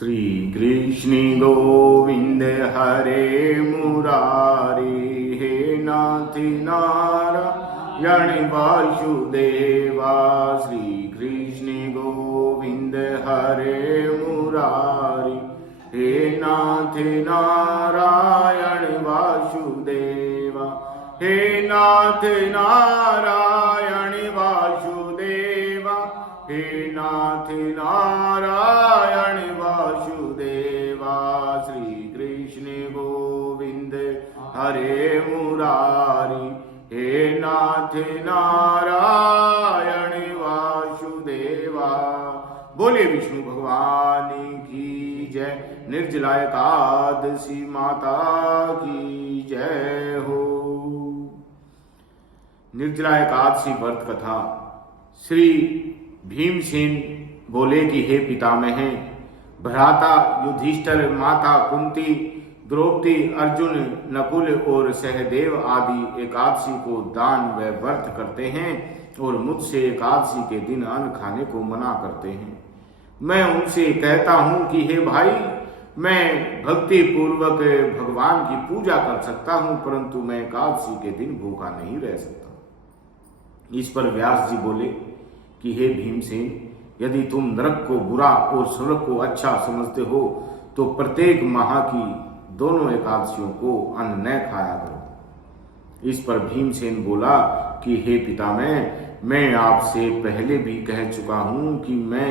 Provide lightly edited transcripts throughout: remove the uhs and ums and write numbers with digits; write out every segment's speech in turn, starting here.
श्री कृष्ण गोविंद हरे मुरारी, हे नाथ नारायण वासुदेवा। श्री कृष्ण गोविंद हरे मुरारी, हे नाथ नारायण वासुदेवा। हे नाथ नारायण वासुदेवा, हे नाथ नारायण वासुदेवा। श्री कृष्ण गोविंद हरे मुरारी, हे नाथ नारायण वासुदेवा। बोले विष्णु भगवान की जय। निर्जला एकादशी माता की जय हो। निर्जला एकादशी व्रत कथा। श्री भीमसेन बोले कि हे पितामह, भ्राता युधिष्ठिर, माता कुंती, द्रौपदी, अर्जुन, नकुल और सहदेव आदि एकादशी को दान व व्रत करते हैं और मुझसे एकादशी के दिन अन्न खाने को मना करते हैं। मैं उनसे कहता हूँ कि हे भाई, मैं भक्ति पूर्वक भगवान की पूजा कर सकता हूँ, परंतु मैं एकादशी के दिन भूखा नहीं रह सकता। इस पर व्यास जी बोले कि हे भीमसेन, यदि तुम नरक को बुरा और स्वर्ग को अच्छा समझते हो तो प्रत्येक माह की दोनों एकादशियों को अन्न न खाया करो। इस पर भीमसेन बोला कि हे पितामह, मैं आपसे पहले भी कह चुका हूं कि मैं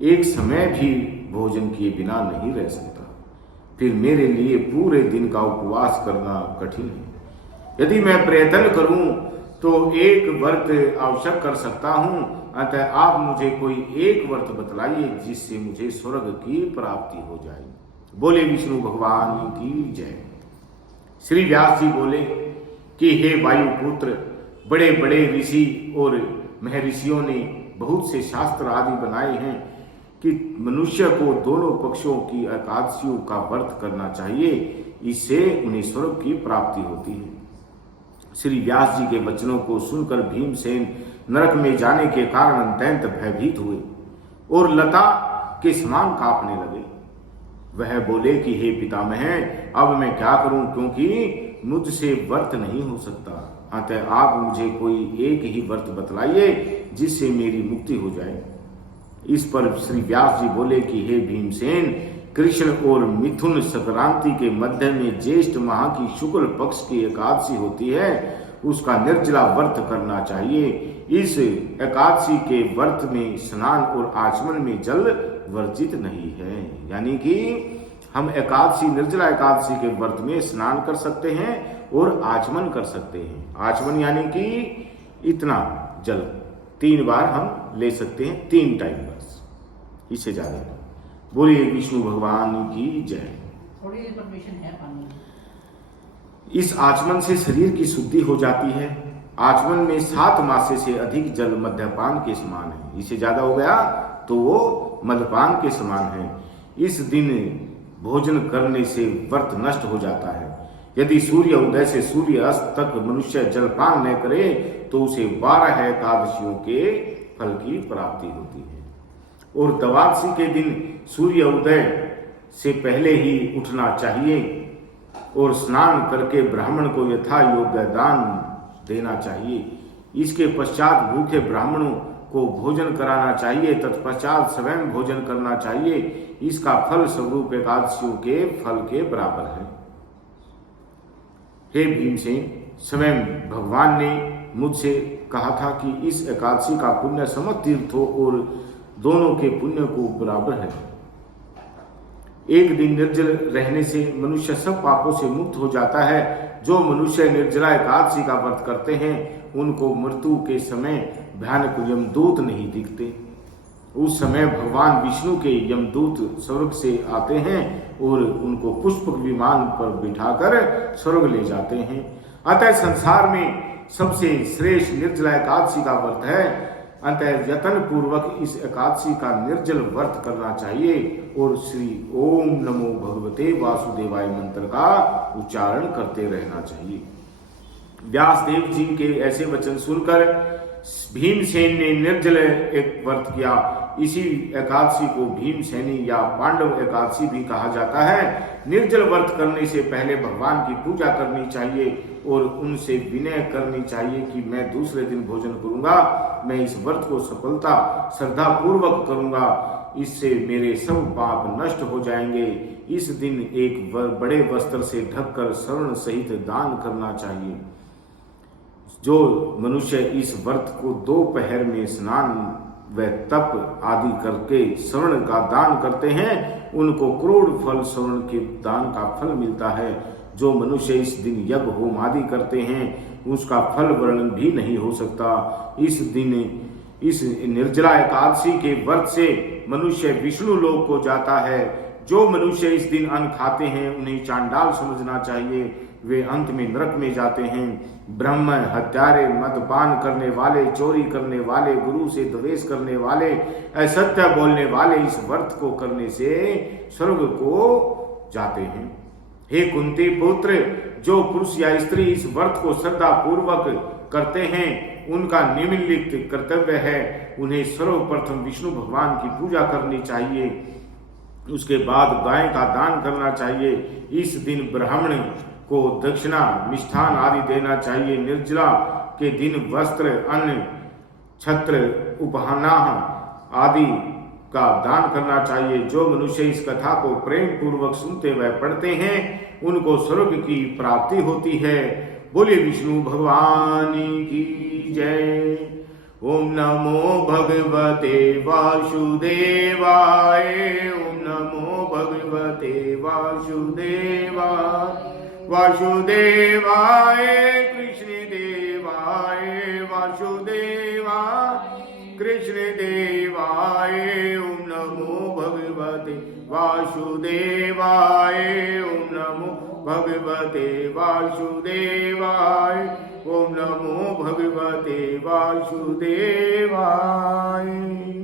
एक समय भी भोजन किए बिना नहीं रह सकता। फिर मेरे लिए पूरे दिन का उपवास करना कठिन है। यदि मैं प्रयत्न करूं तो एक व्रत आवश्यक कर सकता हूं, अतः आप मुझे कोई एक व्रत बतलाइए जिससे मुझे स्वर्ग की प्राप्ति हो जाए। बोले विष्णु भगवान की जय। श्री व्यास जी बोले कि हे वायुपुत्र, बड़े बड़े ऋषि और महर्षियों ने बहुत से शास्त्र आदि बनाए हैं कि मनुष्य को दोनों पक्षों की एकादशियों का व्रत करना चाहिए, इससे उन्हें स्वर्ग की प्राप्ति होती है। श्री व्यास जी के वचनों को सुनकर भीमसेन नरक में जाने के कारण अत्यंत भयभीत हुए और लता के समान कांपने लगे। वह बोले कि हे पितामह, अब मैं क्या करूं, क्योंकि मुझसे व्रत नहीं हो सकता। अतः आप मुझे कोई एक ही व्रत बतलाइए जिससे मेरी मुक्ति हो जाए। इस पर श्री व्यास जी बोले कि हे भीमसेन, कृष्ण और मिथुन संक्रांति के मध्य में ज्येष्ठ माह की शुक्ल पक्ष की एकादशी होती है, उसका निर्जला व्रत करना चाहिए। इस एकादशी के व्रत में स्नान और आचमन में जल वर्जित नहीं है। यानी कि हम निर्जला एकादशी के व्रत में स्नान कर सकते हैं और आचमन कर सकते हैं। आचमन यानी कि इतना जल 3 बार हम ले सकते हैं, 3 टाइम बस, इससे ज्यादा नहीं। बोलिए विष्णु भगवान की जय। थोड़ी परमिशन है पानी। इस आचमन से शरीर की शुद्धि हो जाती है। आचमन में 7 मासे से अधिक जल मद्यपान के समान है। इससे ज्यादा हो गया तो वो मद्यपान के समान है। इस दिन भोजन करने से व्रत नष्ट हो जाता है। यदि सूर्य उदय से सूर्य अस्त तक मनुष्य जलपान न करे तो उसे 12 एकादशियों के फल की प्राप्ति होती है। और द्वादशी के दिन सूर्य उदय से पहले ही उठना चाहिए और स्नान करके ब्राह्मण को यथा योग्य दान देना चाहिए। इसके पश्चात भूखे ब्राह्मणों को भोजन कराना चाहिए, तत्पश्चात स्वयं भोजन करना चाहिए। इसका फल स्वरूप एकादशियों के फल के बराबर है। हे भीमसेन, स्वयं भगवान ने मुझसे कहा था कि इस एकादशी का पुण्य समस्त तीर्थों और दोनों के पुण्य को बराबर है। एक दिन निर्जल रहने से मनुष्य सब पापों से मुक्त हो जाता है। जो मनुष्य निर्जला एकादशी का व्रत करते हैं उनको मृत्यु के समय भयानक यमदूत नहीं दिखते। उस समय भगवान विष्णु के यमदूत स्वर्ग से आते हैं और उनको पुष्पक विमान पर बिठाकर स्वर्ग ले जाते हैं। अतः संसार में सबसे श्रेष्ठ निर्जला एकादशी का व्रत है। अतः यत्न पूर्वक इस एकादशी का निर्जल व्रत करना चाहिए और श्री ओम नमो भगवते वासुदेवाय मंत्र का उच्चारण करते रहना चाहिए। व्यासदेव जी के ऐसे वचन सुनकर भीमसेन ने निर्जल एक व्रत किया। इसी एकादशी को भीमसेनी या पांडव एकादशी भी कहा जाता है। निर्जल व्रत करने से पहले भगवान की पूजा करनी चाहिए और उनसे विनय करनी चाहिए कि मैं दूसरे दिन भोजन करूंगा, मैं इस व्रत को सफलता श्रद्धा पूर्वक करूंगा, इससे मेरे सब पाप नष्ट हो जाएंगे। इस दिन एक बड़े वस्त्र से ढककर स्वर्ण सहित दान करना चाहिए। जो मनुष्य इस व्रत को दोपहर में स्नान व तप आदि करके स्वर्ण का दान करते हैं, उनको करोड़ फल स्वर्ण के दान का फल मिलता है। जो मनुष्य इस दिन यज्ञ होम आदि करते हैं, उसका फल वर्णन भी नहीं हो सकता। इस दिन इस निर्जला एकादशी के व्रत से मनुष्य विष्णु लोक को जाता है। जो मनुष्य इस दिन अन्न खाते हैं, उन्हें चांडाल समझना चाहिए, वे अंत में नरक में जाते हैं। ब्रह्म हत्यारे, मदपान करने वाले, चोरी करने वाले, गुरु से द्वेष करने वाले, असत्य बोलने वाले इस व्रत को करने से स्वर्ग को जाते हैं। हे कुंती पुत्र, जो पुरुष या स्त्री इस व्रत को श्रद्धा पूर्वक करते हैं, उनका निम्नलिखित कर्तव्य है। उन्हें सर्वप्रथम विष्णु भगवान की पूजा करनी चाहिए, उसके बाद गाय का दान करना चाहिए। इस दिन ब्राह्मण को दक्षिणा, मिष्ठान आदि देना चाहिए। निर्जला के दिन वस्त्र, अन्न, छत्र, उपहानाह आदि का दान करना चाहिए। जो मनुष्य इस कथा को प्रेम पूर्वक सुनते व पढ़ते हैं, उनको स्वर्ग की प्राप्ति होती है। बोले विष्णु भगवान की जय। ओम नमो भगवते वासुदेवाय। ओम नमो भगवते वासुदेवाय। वासुदेवाय कृष्ण देवाय। वासुदेवाय कृष्ण देवाय। ओम नमो भगवते वासुदेवाय। ओम नमो भगवते वासुदेवाय। ओम नमो भगवते वासुदेवाय।